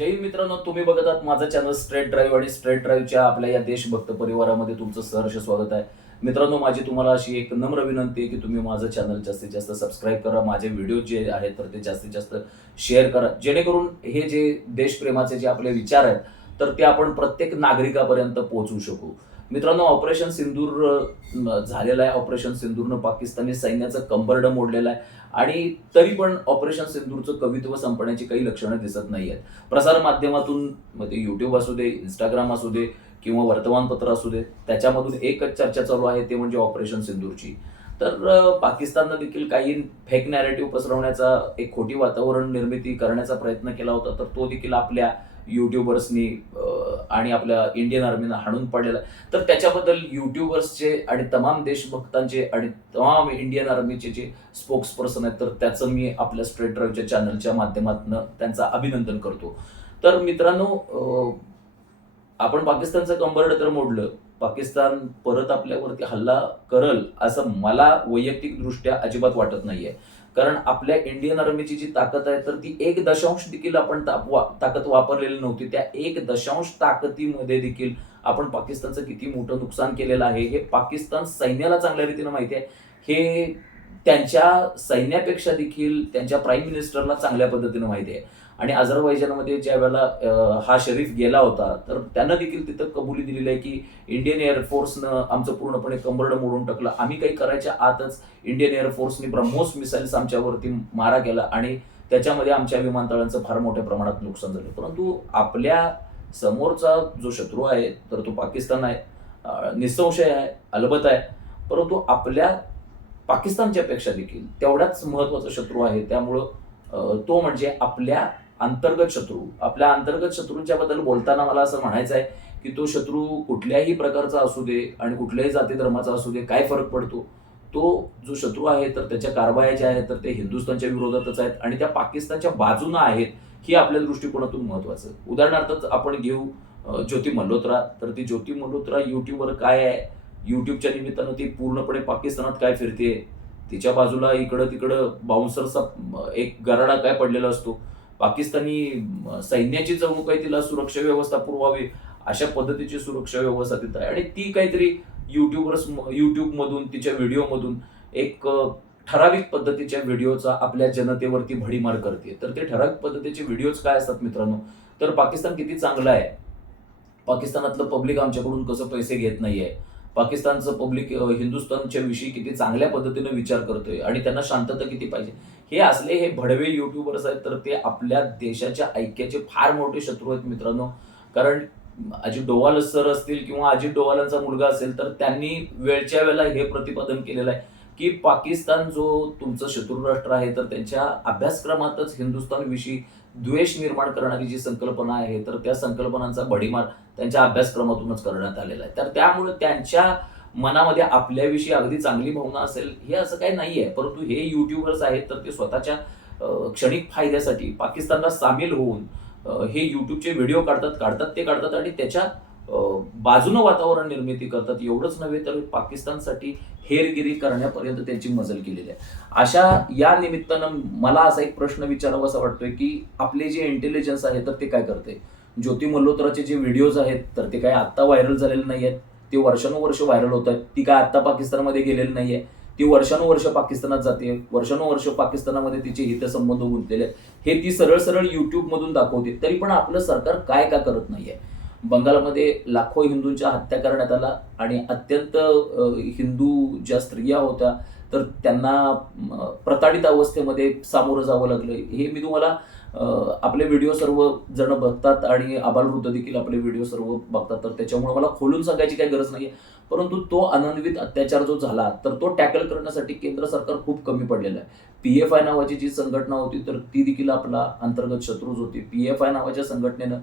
जय हिंद मित्रांनो तुम्ही बघत आहात माझा चॅनल स्ट्रेट ड्राईव्ह आणि स्ट्रेट ड्राईव्हच्या आपल्या या देशभक्त परिवारामध्ये तुमचं सहर्ष स्वागत आहे. मित्रांनो माझी तुम्हाला अशी एक नम्र विनंती आहे की तुम्ही माझं चॅनल जास्तीत जास्त सबस्क्राईब करा माझे व्हिडिओ जे आहेत तर ते जास्तीत जास्त शेअर करा. जेणेकरून हे जे देशप्रेमाचे जे आपले विचार आहेत तर ते आपण प्रत्येक नागरिकापर्यंत पोहोचवू शकू. मित्रांनो ऑपरेशन सिंदूर झालेलं आहे. ऑपरेशन सिंदूरनं पाकिस्तानी सैन्याचं कंबरडं मोडलेलं आहे. आणि तरी पण ऑपरेशन सिंदूरचं कवित्व संपण्याची काही लक्षणं दिसत नाही आहेत प्रसार माध्यमातून ते युट्यूब असू दे इंस्टाग्राम असू दे किंवा वर्तमानपत्र असू दे त्याच्यामधून एकच चर्चा चालू आहे ते म्हणजे ऑपरेशन सिंदूरची. तर पाकिस्ताननं देखील काही फेक नॅरेटिव्ह पसरवण्याचा एक खोटी वातावरण निर्मिती करण्याचा प्रयत्न केला होता तर तो देखील आपल्या युट्यूबर्सनी आणि आपल्या इंडियन आर्मीनं हाणून पडलेला. आहे. तर त्याच्याबद्दल युट्यूबर्सचे आणि तमाम देशभक्तांचे आणि तमाम इंडियन आर्मीचे जे स्पोक्स पर्सन आहेत तर त्याचं मी आपल्या स्ट्रेट ड्राईव्हच्या चॅनलच्या माध्यमातून त्यांचं अभिनंदन करतो. तर मित्रांनो आपण पाकिस्तानचं कंबरड तर मोडलं. पाकिस्तान परत आपल्यावरती हल्ला करल असं मला वैयक्तिकदृष्ट्या अजिबात वाटत नाहीये. कारण आपल्या इंडियन आर्मीची जी ताकद आहे तर ती एक दशांश देखील आपण ताकद वापरलेली नव्हती. त्या एक दशांश ताकदीमध्ये देखील आपण पाकिस्तानचं किती मोठं नुकसान केलेलं आहे हे पाकिस्तान सैन्याला चांगल्या रीतीनं माहिती आहे. हे त्यांच्या सैन्यापेक्षा देखील त्यांच्या प्राईम मिनिस्टरला चांगल्या पद्धतीनं माहिती आहे. आणि अझरबैजानमध्ये ज्या वेळेला हा शरीफ गेला होता तर त्यांना देखील तिथं कबुली दिलेली आहे की इंडियन एअरफोर्सनं आमचं पूर्णपणे कंबरड मोडून टाकलं. आम्ही काही करायच्या आतच इंडियन एअरफोर्सने ब्रह्मोस मिसाईल्स आमच्यावरती मारा केला आणि त्याच्यामध्ये आमच्या विमानतळांचं फार मोठ्या प्रमाणात नुकसान झालं. परंतु आपल्या समोरचा जो शत्रू आहे तर तो पाकिस्तान आहे निसंशय आहे अलबत आहे. परंतु आपल्या पाकिस्तानच्या पेक्षा देखील तेवढाच महत्त्वाचा शत्रू आहे. त्यामुळं तो म्हणजे आपल्या अंतर्गत शत्रू. आपल्या अंतर्गत शत्रूंच्या बद्दल बोलताना मला असं म्हणायचं आहे की तो शत्रू कुठल्याही प्रकारचा असू दे आणि कुठल्याही जाती धर्माचा असू दे काय फरक पडतो? तो जो शत्रू आहे तर त्याच्या कारवाया ज्या आहेत तर ते हिंदुस्थानच्या विरोधातच आहेत आणि त्या पाकिस्तानच्या बाजूनं आहेत ही आपल्या दृष्टिकोनातून महत्वाचं उदाहरणार्थ आपण घेऊ ज्योती मल्होत्रा. तर ती ज्योती मल्होत्रा युट्यूबवर काय आहे? युट्यूबच्या निमित्तानं ती पूर्णपणे पाकिस्तानात काय फिरते तिच्या बाजूला इकडं तिकडं बाउन्सरचा एक गराडा काय पडलेला असतो? पाकिस्तानी सैन्याची जणू काही तिला सुरक्षा व्यवस्था पुरवावी अशा पद्धतीची सुरक्षा व्यवस्था तिथं आहे. आणि ती काहीतरी युट्यूबर्स युट्यूबमधून तिच्या व्हिडिओमधून एक ठराविक पद्धतीच्या व्हिडिओचा आपल्या जनतेवरती भडीमार करते. तर ते ठराविक पद्धतीचे व्हिडिओज काय असतात मित्रांनो? तर पाकिस्तान किती चांगलं आहे? पाकिस्तानातलं पब्लिक आमच्याकडून कसं पैसे घेत नाहीये? पाकिस्तानचं पब्लिक हिंदुस्थानच्या विषयी किती चांगल्या पद्धतीनं विचार करतोय? आणि त्यांना शांतता किती पाहिजे? हे असले हे भडवे युट्यूबर्स आहेत तर ते आपल्या देशाच्या ऐक्याचे फार मोठे शत्रू आहेत मित्रांनो. कारण अजित डोवाल सर असतील किंवा अजित डोवालांचा मुलगा असेल तर त्यांनी वेळच्या वेळेला हे प्रतिपादन केलेलं आहे की पाकिस्तान जो तुमचं शत्रू राष्ट्र आहे तर त्यांच्या अभ्यासक्रमातच हिंदुस्थानविषयी द्वेष निर्माण करणारी जी संकल्पना आहे तर त्या संकल्पनांचा भडीमार त्यांच्या अभ्यासक्रमातूनच करण्यात आलेला आहे. तर त्यामुळे त्यांच्या मनामध्ये आपल्याविषयी अगदी चांगली भावना असेल हे असं काही नाही आहे परंतु हे युट्यूबर्स आहेत तर ते स्वतःच्या क्षणिक फायद्यासाठी पाकिस्तानला सामील होऊन हे यूट्यूबचे व्हिडिओ काढतात काढतात ते काढतात आणि त्याच्या बाजूनं वातावरण निर्मिती करतात. एवढंच नव्हे तर पाकिस्तानसाठी हेरगिरी करण्यापर्यंत त्यांची मजल केलेली आहे. अशा या निमित्तानं मला असा एक प्रश्न विचारावा असा वाटतोय की आपले जे इंटेलिजन्स आहे तर ते काय करते? ज्योती मल्होत्राचे जे व्हिडिओज आहेत तर ते काय आत्ता व्हायरल झालेले नाही आहेत ते वर्षानुवर्ष व्हायरल होत आहेत ती काय आत्ता पाकिस्तानमध्ये गेलेली नाही आहे ती वर्षानुवर्ष पाकिस्तानात जाते. वर्षानुवर्ष पाकिस्तानामध्ये तिचे हितसंबंध गुंतलेले आहेत. हे ती सरळ सरळ यूट्यूबमधून दाखवते. तरी पण आपलं सरकार काय का करत नाहीये. बंगालमध्ये लाखो हिंदूंच्या हत्या करण्यात आला आणि अत्यंत हिंदू ज्या स्त्रिया होत्या तर त्यांना प्रताडित अवस्थेमध्ये सामोरं जावं लागलं. हे मी तुम्हाला आपले व्हिडिओ सर्व जण बघतात आणि आबालवृद्ध देखील आपले व्हिडिओ सर्व बघतात. तर त्याच्यामुळे मला खोलून सांगायची काही गरज नाही परंतु तो अनन्वित अत्याचार जो झाला तर तो टॅकल करण्यासाठी केंद्र सरकार खूप कमी पडलेलं आहे. पी एफ आय नावाची जी संघटना होती तर ती देखील आपला अंतर्गत शत्रूच होती. पी एफ आय नावाच्या संघटनेनं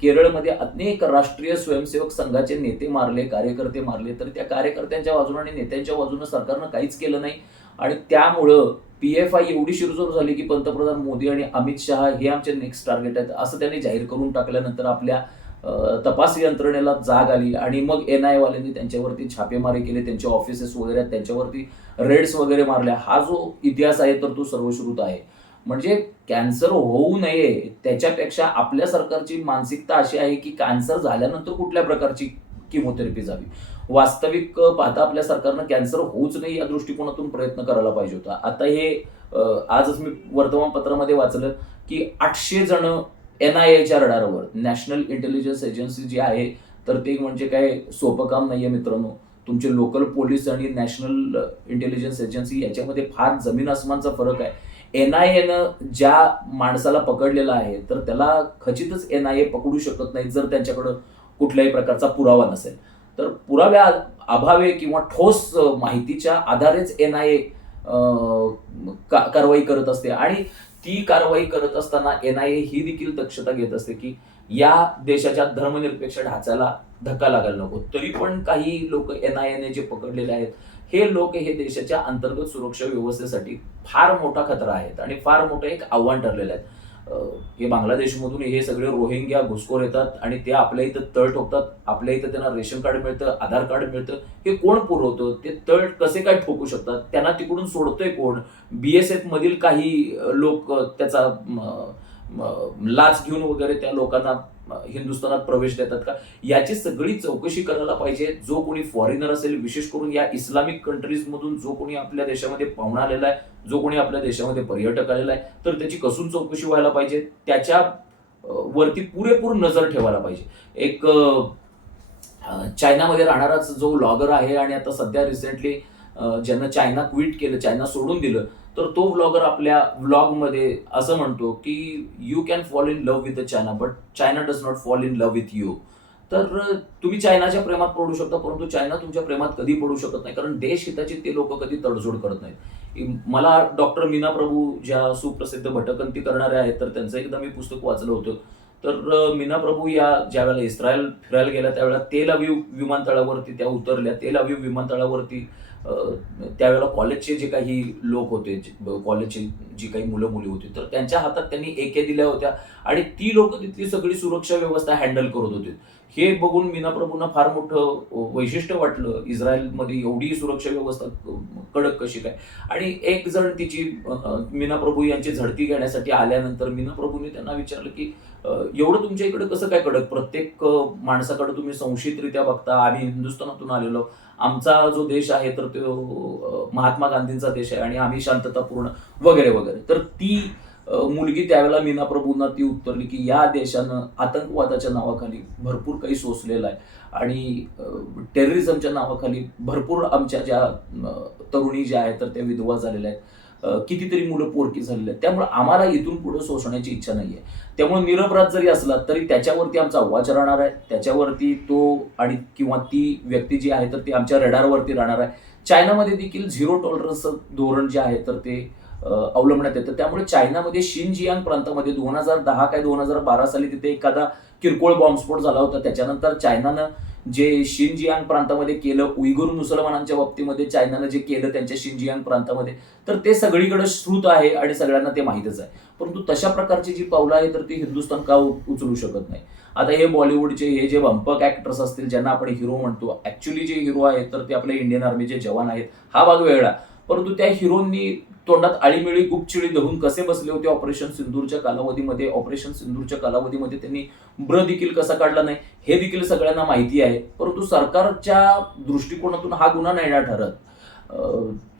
केरळमध्ये अनेक राष्ट्रीय स्वयंसेवक संघाचे नेते मारले कार्यकर्ते मारले तर त्या कार्यकर्त्यांच्या बाजूने आणि नेत्यांच्या बाजूनं सरकारनं काहीच केलं नाही. आणि त्यामुळं पी एफ आय एवढी शिरजोर झाली की पंतप्रधान मोदी आणि अमित शहा हे आमचे नेक्स्ट टार्गेट आहेत असं त्यांनी जाहीर करून टाकल्यानंतर आपल्या तपास यंत्रणेला जाग आली आणि मग एन आय वाल्यांनी त्यांच्यावरती छापेमारी केली त्यांचे ऑफिसेस वगैरे त्यांच्यावरती रेड्स वगैरे मारल्या. हा जो इतिहास आहे तर तो सर्वश्रुत आहे. म्हणजे कॅन्सर होऊ नये त्याच्यापेक्षा आपल्या सरकारची मानसिकता अशी आहे की कॅन्सर झाल्यानंतर कुठल्या प्रकारची किमोथेरपी जावी वास्तविक पाहता आपल्या सरकारनं कॅन्सर होऊच नाही या दृष्टिकोनातून प्रयत्न करायला पाहिजे होता. आता हे आजच मी वर्तमानपत्रामध्ये वाचलं की आठशे जण एन आय एच्या रडारवर नॅशनल इंटेलिजन्स एजन्सी जी आहे तर ते म्हणजे काय सोपं काम नाही आहे मित्रांनो. तुमचे लोकल पोलीस आणि नॅशनल इंटेलिजन्स एजन्सी याच्यामध्ये फार जमीन आसमानचा फरक आहे. एन आय एनं ज्या माणसाला पकडलेला आहे तर त्याला खचितच एन आय ए पकडू शकत नाही जर त्यांच्याकडं कुठल्याही प्रकारचा पुरावा नसेल. तर पुराव्या अभावे किंवा ठोस माहितीच्या आधारेच एन आय ए कारवाई करत असते. आणि ती कारवाई करत असताना एन आय ए ही देखील दक्षता घेत असते की या देशाच्या धर्मनिरपेक्ष ढाचाला धक्का लागायला नको. तरी पण काही लोक एन आय एन ए जे पकडलेले आहेत हे लोक हे देशाच्या अंतर्गत सुरक्षा व्यवस्थेसाठी फार मोठा खतरा आहेत आणि फार मोठं एक आव्हान ठरलेलं आहे. हे बांगलादेशमधून हे सगळे रोहिंग्या घुसखोर येतात आणि ते आपल्या इथं तळ ठोकतात आपल्या इथं त्यांना रेशन कार्ड मिळतं आधार कार्ड मिळतं. हे कोण पुरवतं? ते तळ कसे काय ठोकू शकतात? त्यांना तिकडून सोडतोय कोण? बीएसएफ मधील काही लोक त्याचा लाच घेऊन वगैरे त्या लोकांना हिंदुस्थानात प्रवेश देतात का? याची सगळी चौकशी करायला पाहिजे. जो कोणी फॉरेनर असेल विशेष करून या इस्लामिक कंट्रीजमधून जो कोणी आपल्या देशामध्ये पाहुणा आलेला आहे जो कोणी आपल्या देशामध्ये पर्यटक आलेला आहे तर त्याची कसून चौकशी व्हायला पाहिजे? त्याच्या वरती पुरेपूर नजर ठेवायला पाहिजे. एक चायनामध्ये राहणाराच जो लॉगर आहे आणि आता सध्या रिसेंटली ज्यांना चायना क्विट केलं चायना सोडून दिलं तर तो व्लॉगर आपल्या व्लॉगमध्ये असं म्हणतो की you can fall in love with the China but China does not fall in love with you तर तुम्ही चायनाच्या प्रेमात पडू शकता परंतु चायना तुमच्या प्रेमात कधी पडू शकत नाही कारण देश हिताची ते लोक कधी तडजोड करत नाहीत. मला डॉक्टर मीना प्रभू ज्या सुप्रसिद्ध भटकंती करणाऱ्या आहेत तर त्यांचं एकदा मी पुस्तक वाचलं होतं. तर मीना प्रभू या ज्यावेळेला इस्रायल फिरायला गेल्या त्यावेळेला तेल अवीव विमानतळावरती त्या उतरल्या तेल अवीव विमानतळावरती त्यावेळेला कॉलेजचे जे काही लोक होते कॉलेजचे जी काही मुलं मुली होती तर त्यांच्या हातात त्यांनी एके दिल्या होत्या आणि ती लोक तिथली सगळी सुरक्षा व्यवस्था हँडल करत होती. हे बघून मीना प्रभूंना फार मोठं वैशिष्ट्य वाटलं. इस्रायलमध्ये एवढी सुरक्षा व्यवस्था कडक कशी काय? आणि एक जण तिची मीना प्रभू यांची झडती घेण्यासाठी आल्यानंतर मीना प्रभूंनी त्यांना विचारलं की एवढं तुमच्या इकडे कसं काय कळत प्रत्येक माणसाकडे तुम्ही संशयितरित्या बघता. आम्ही हिंदुस्थानातून आलेलो. आमचा जो देश आहे तर तो महात्मा गांधींचा देश आहे आणि आम्ही शांततापूर्ण वगैरे वगैरे. तर ती मुलगी त्यावेळेला मीना प्रभूंना ती उत्तरली की या देशानं आतंकवादाच्या नावाखाली भरपूर काही सोसलेलं आहे. आणि टेररिझमच्या नावाखाली भरपूर आमच्या ज्या तरुणी ज्या आहेत तर त्या विधवा झालेल्या आहेत. कितीतरी मुलं पोरकी झालेली आहेत. त्यामुळे आम्हाला इथून पुढे सोसण्याची इच्छा नाही आहे त्यामुळे निरपराध जरी असला तरी त्याच्यावरती आमचा वाच राहणार आहे. त्याच्यावरती तो आणि किंवा ती व्यक्ती जी आहे तर ती आमच्या रडारवरती राहणार आहे. चायनामध्ये देखील झिरो टॉलरन्स धोरण जे आहे तर ते अवलंबण्यात येतं. त्यामुळे चायनामध्ये शिनजियांग प्रांतामध्ये दोन हजार दहा काय दोन हजार बारा साली तिथे एखादा किरकोळ बॉम्बस्फोट झाला होता. त्याच्यानंतर चायनानं जे शिनजियांग प्रांतामध्ये केलं उयगुर मुसलमानांच्या बाबतीमध्ये चायनानं जे केलं त्यांच्या शिनजियांग प्रांतामध्ये तर ते सगळीकडे श्रुत आहे आणि सगळ्यांना ते माहीतच आहे. परंतु तशा प्रकारची जी पावलं आहे तर ती हिंदुस्थान का उचलू शकत नाही. आता हे बॉलिवूडचे हे जे बंपक ऍक्टर्स असतील ज्यांना आपण हिरो म्हणतो ऍक्च्युली जे हिरो आहेत तर ते आपले इंडियन आर्मीचे जवान आहेत. हा भाग वेगळा. परंतु त्या हिरोंनी तोंडात आळीमिळी गुपचिळी धरून कसे बसले होते ऑपरेशन सिंदूरच्या कालावधीमध्ये? ऑपरेशन सिंदूरच्या कालावधीमध्ये त्यांनी ब्र देखील कसा काढला नाही हे देखील सगळ्यांना माहिती आहे. परंतु सरकारच्या दृष्टिकोनातून हा गुन्हा नाही ना ठरत.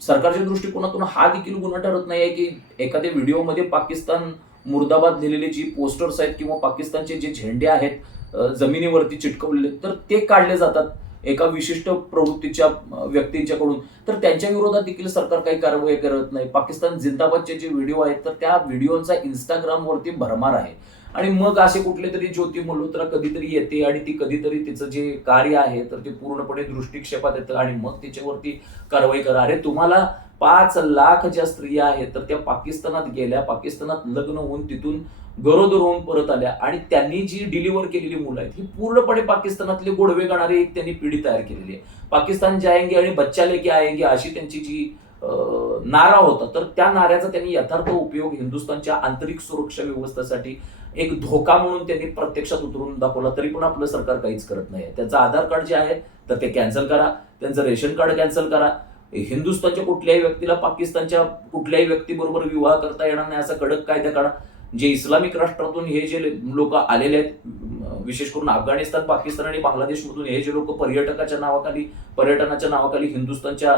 सरकारच्या दृष्टिकोनातून हा देखील गुन्हा ठरत नाही आहे की एखाद्या व्हिडिओमध्ये पाकिस्तान मुर्दाबाद लिहिलेले जी पोस्टर्स आहेत किंवा पाकिस्तानचे जे झेंडे आहेत जमिनीवरती चिटकवलेले तर ते काढले जातात. एका विशिष्ट प्रवृत्तीच्या व्यक्तींच्याकडून तर त्यांच्या विरोधात देखील सरकार काही कारवाई करत नाही. पाकिस्तान जिंदाबादचे जे व्हिडिओ आहेत तर त्या व्हिडिओचा इंस्टाग्रामवरती भरमार आहे. आणि मग असे कुठले तरी ज्योती मल्होत्रा कधीतरी येते आणि ती कधीतरी तिचं जे कार्य आहे तर ते पूर्णपणे दृष्टिक्षेपात येतं आणि मग तिच्यावरती कारवाई करा. अरे तुम्हाला पाच लाख ज्या स्त्रिया आहेत तर त्या पाकिस्तानात गेल्या. पाकिस्तानात लग्न होऊन तिथून गरोदर होऊन परत आल्या आणि त्यांनी जी डिलिव्हर केलेली मुलं आहेत ही पूर्णपणे पाकिस्तानातले गोडवे गाणारी एक त्यांनी पिढी तयार केलेली आहे. पाकिस्तान जायंगे आणि बच्चा लेके आएंगे अशी त्यांची जी नारा होता तर त्या नाऱ्याचा त्यांनी यथार्थ उपयोग हिंदुस्थानच्या आंतरिक सुरक्षा व्यवस्थेसाठी एक धोका म्हणून त्यांनी प्रत्यक्षात उतरून दाखवला तरी पण आपलं सरकार काहीच करत नाही. त्यांचं आधार कार्ड जे आहे तर ते कॅन्सल करा त्यांचं रेशन कार्ड कॅन्सल करा. हिंदुस्थानच्या कुठल्याही व्यक्तीला पाकिस्तानच्या कुठल्याही व्यक्तीबरोबर विवाह करता येणार नाही असा कडक कायदा काढा. जे इस्लामिक राष्ट्रातून हे जे लोक आलेले आहेत विशेष करून अफगाणिस्तान पाकिस्तान आणि बांगलादेशमधून हे जे लोक पर्यटकाच्या नावाखाली पर्यटनाच्या नावाखाली हिंदुस्थानच्या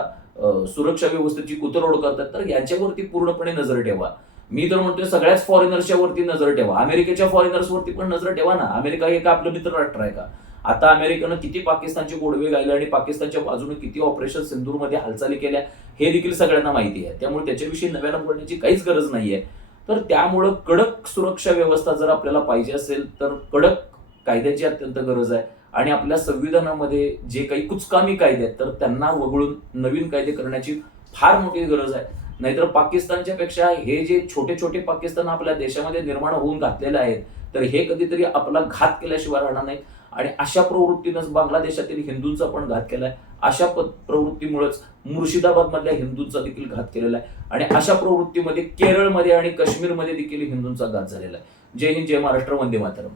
सुरक्षा व्यवस्थेची कुतरोड करतात तर यांच्यावरती पूर्णपणे नजर ठेवा. मी तर म्हणतोय सगळ्याच फॉरेनर्सच्या वरती नजर ठेवा. अमेरिकेच्या फॉरेनर्स वरती पण नजर ठेवा ना. अमेरिका हे का आपलं मित्र राष्ट्र आहे का? आता अमेरिकेनं किती पाकिस्तानचे गोडवे गायले आणि पाकिस्तानच्या बाजूने किती ऑपरेशन सिंधूरमध्ये हालचाली केल्या हे देखील सगळ्यांना माहिती आहे. त्यामुळे त्याच्याविषयी नव्यानं बोलण्याची काहीच गरज नाहीये. तर त्यामुळं कडक सुरक्षा व्यवस्था जर आपल्याला पाहिजे असेल तर कडक कायद्याची अत्यंत गरज आहे. आणि आपल्या संविधानामध्ये जे काही कुचकामी कायदे आहेत तर त्यांना वगळून नवीन कायदे करण्याची फार मोठी गरज आहे. नाहीतर पाकिस्तानच्या पेक्षा हे जे छोटे छोटे पाकिस्तान आपल्या देशामध्ये निर्माण होऊन घातलेले आहेत तर हे कधीतरी आपला घात केल्याशिवाय राहणार नाही आणि अशा प्रवृत्तीनंच बांगलादेशातील हिंदूंचा पण घात केलाय. अशा प- प्रवृत्तीमुळेच मुर्शिदाबादमधल्या हिंदूंचा देखील घात केलेला आहे. आणि अशा प्रवृत्तीमध्ये केरळमध्ये आणि काश्मीरमध्ये देखील हिंदूंचा घात झालेला आहे. जय हिंद जय महाराष्ट्र वंदे मातरम.